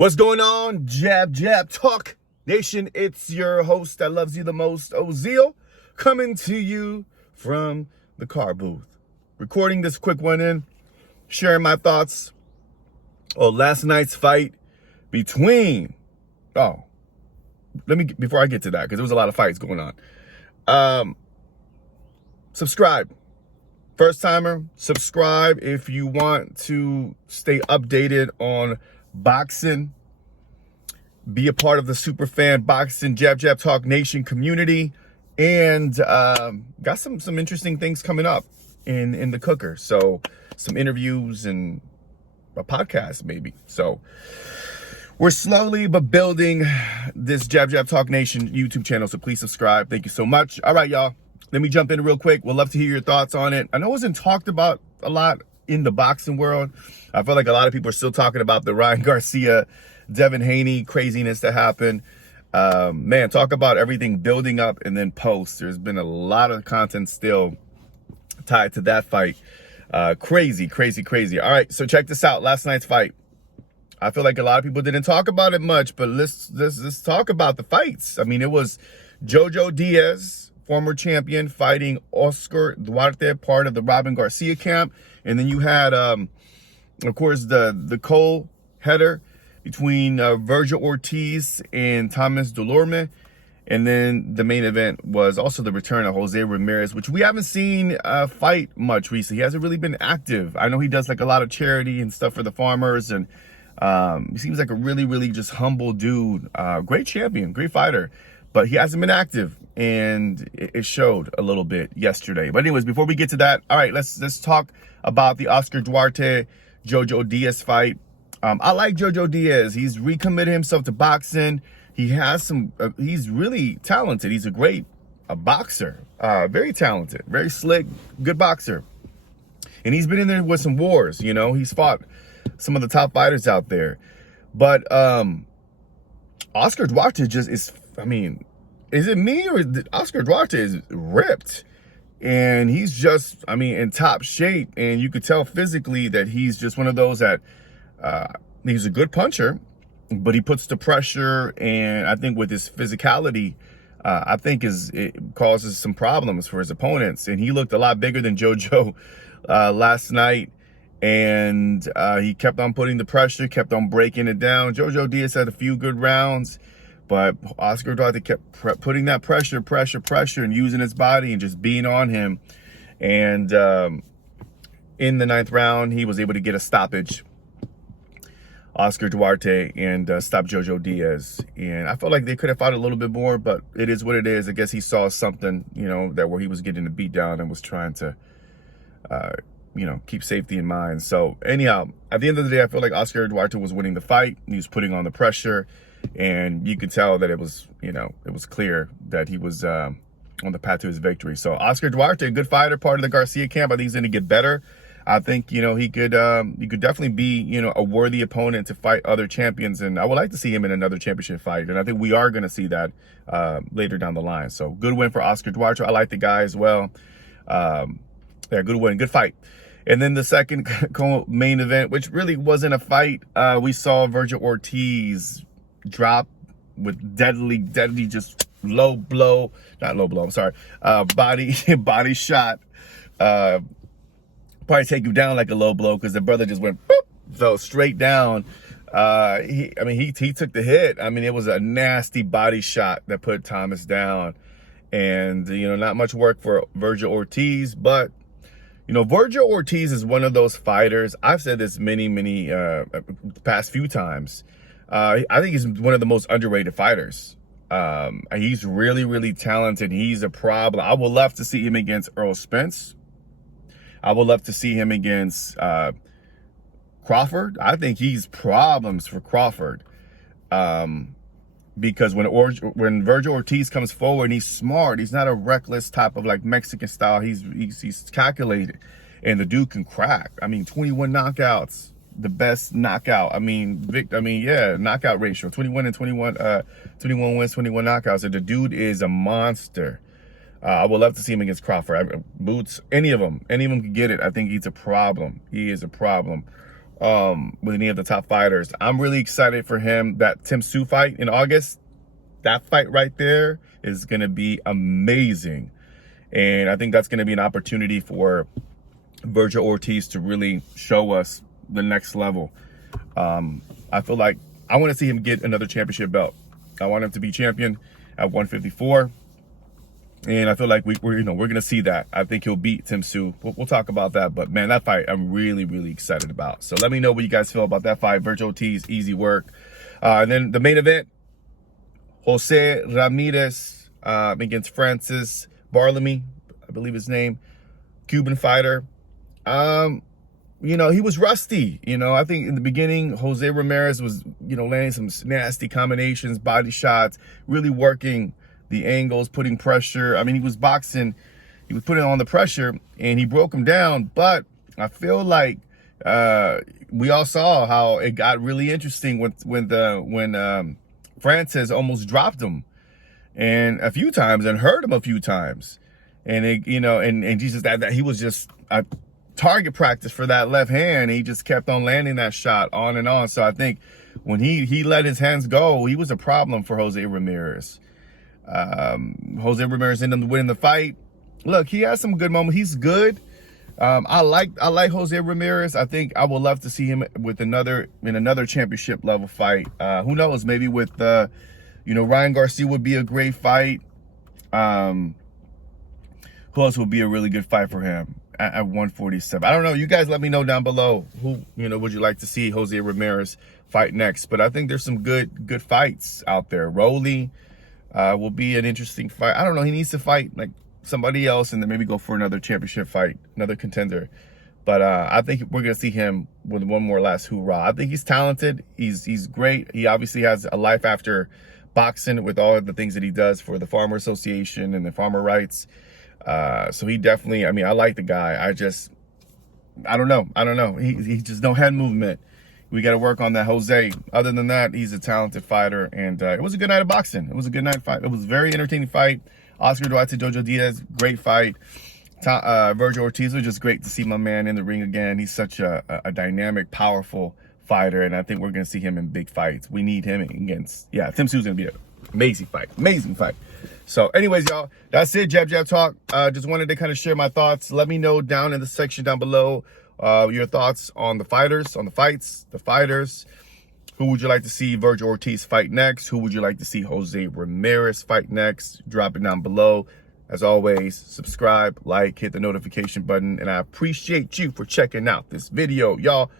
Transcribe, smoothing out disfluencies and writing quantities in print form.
What's going on, Jab Talk Nation? It's your host that loves you the most, Ozeal, coming to you from the car booth. Recording this quick one in, sharing my thoughts on last night's fight between, before I get to that, because there was a lot of fights going on. Subscribe. First timer, subscribe if you want to stay updated on boxing. Be a part of the Superfan Boxing Jab Talk Nation community, and got some interesting things coming up in the cooker. So some interviews and a podcast maybe. So we're slowly but building this Jab Talk Nation YouTube channel. So please subscribe. Thank you so much. All right, y'all. Let me jump in real quick. We'd love to hear your thoughts on it. I know it wasn't talked about a lot in the boxing world. I feel like a lot of people are still talking about the Ryan Garcia, Devin Haney craziness that happened. Man, talk about everything building up and then post. There's been a lot of content still tied to that fight. Crazy. All right, so check this out. Last night's fight. I feel like a lot of people didn't talk about it much, but let's talk about the fights. I mean, it was Jojo Diaz, former champion, fighting Oscar Duarte, part of the Robin Garcia camp. And then you had, of course, the Cole header between Vergil Ortiz and Thomas Durolome. And then the main event was also the return of Jose Ramirez, which we haven't seen fight much recently. He hasn't really been active. I know he does like a lot of charity and stuff for the farmers. And he seems like a really just humble dude. Great champion, great fighter. But he hasn't been active, and it showed a little bit yesterday. But anyways, before we get to that, all right, let's talk about the Oscar Duarte Jojo Diaz fight. I like Jojo Diaz. He's recommitted himself to boxing. He has some. He's really talented. He's a great boxer. Very talented, very slick, good boxer. And he's been in there with some wars. You know, he's fought some of the top fighters out there. But Oscar Duarte just is. I mean, is it me or Oscar Duarte is ripped? And he's just, I mean, in top shape. And you could tell physically that he's just one of those that he's a good puncher, but he puts the pressure. And I think with his physicality, I think it causes some problems for his opponents. And he looked a lot bigger than Jojo last night. And he kept on putting the pressure, kept on breaking it down. Jojo Diaz had a few good rounds. But Oscar Duarte kept putting that pressure, and using his body and just being on him. And in the 9th round, he was able to get a stoppage, Oscar Duarte, and stop Jojo Diaz. And I felt like they could have fought a little bit more, but it is what it is. I guess he saw something, you know, that where he was getting a beat down and was trying to, you know, keep safety in mind. So anyhow, at the end of the day, I feel like Oscar Duarte was winning the fight. He was putting on the pressure. And you could tell that it was, you know, it was clear that he was on the path to his victory. So Oscar Duarte, a good fighter, part of the Garcia camp. I think he's going to get better. I think, you know, he could definitely be, you know, a worthy opponent to fight other champions. And I would like to see him in another championship fight. And I think we are going to see that later down the line. So good win for Oscar Duarte. I like the guy as well. Yeah, good win, good fight. And then the second main event, which really wasn't a fight, we saw Vergil Ortiz drop with deadly just body shot. Probably take you down like a low blow because the brother just went boop, fell straight down. He took the hit. I mean, it was a nasty body shot that put Thomas down. And you know, not much work for Vergil Ortiz, but you know, Vergil Ortiz is one of those fighters. I've said this many past few times. I think he's one of the most underrated fighters. He's really talented. He's a problem. I would love to see him against Earl Spence. I would love to see him against Crawford. I think he's problems for Crawford. Because when Vergil Ortiz comes forward, and he's smart. He's not a reckless type of like Mexican style. He's calculated, and the dude can crack. I mean, 21 knockouts. The best knockout. Knockout ratio 21 wins, 21 knockouts. And the dude is a monster. I would love to see him against Crawford. Boots, any of them can get it. I think he's a problem. He is a problem. with any of the top fighters. I'm really excited for him. That Tim Tszyu fight in August, that fight right there is going to be amazing. And I think that's going to be an opportunity for Vergil Ortiz to really show us the next level. I feel like I want to see him get another championship belt. I want him to be champion at 154. And I feel like we're going to see that. I think he'll beat Tim Tszyu. We'll talk about that. But, man, that fight I'm really, really excited about. So let me know what you guys feel about that fight. Vergil Ortiz, easy work. And then the main event, Jose Ramirez against Francis Barthelemy, I believe his name, Cuban fighter. You know, he was rusty. You know, I think in the beginning, Jose Ramirez was, landing some nasty combinations, body shots, really working the angles, putting pressure. I mean, he was boxing, he was putting on the pressure, and he broke him down. But I feel like we all saw how it got really interesting when Francis almost dropped him and a few times and hurt him a few times. And it, and Jesus, that he was just a target practice for that left hand. He just kept on landing that shot on and on. So I think when he let his hands go, he was a problem for Jose Ramirez. Jose Ramirez ended up winning the fight. Look, he has some good moments. He's good. I like Jose Ramirez. I think I would love to see him with another championship level fight. Who knows? Maybe with Ryan Garcia would be a great fight. Who else would be a really good fight for him at 147? I don't know. You guys let me know down below who would you like to see Jose Ramirez fight next. But I think there's some good fights out there. Rolly will be an interesting fight. I don't know. He needs to fight like somebody else and then maybe go for another championship fight, another contender. But I think we're going to see him with one more last hoorah. I think he's talented. He's great. He obviously has a life after boxing with all of the things that he does for the Farmer Association and the farmer rights. So he definitely, I like the guy. I don't know. He just no hand movement. We got to work on that, Jose. Other than that, he's a talented fighter. And it was a good night of boxing. It was a good night fight. It was a very entertaining fight. Oscar Duarte, Jojo Diaz, great fight. Vergil Ortiz was just great to see my man in the ring again. He's such a dynamic, powerful fighter. And I think we're going to see him in big fights. We need him against, Tim Tszyu's going to be an amazing fight. So anyways, y'all, that's it. Jab Talk. Just wanted to kind of share my thoughts. Let me know down in the section down below your thoughts on the fighters, on the fights, the fighters. Who would you like to see Vergil Ortiz fight next? Who would you like to see Jose Ramirez fight next? Drop it down below. As always, subscribe, like, hit the notification button. And I appreciate you for checking out this video, y'all.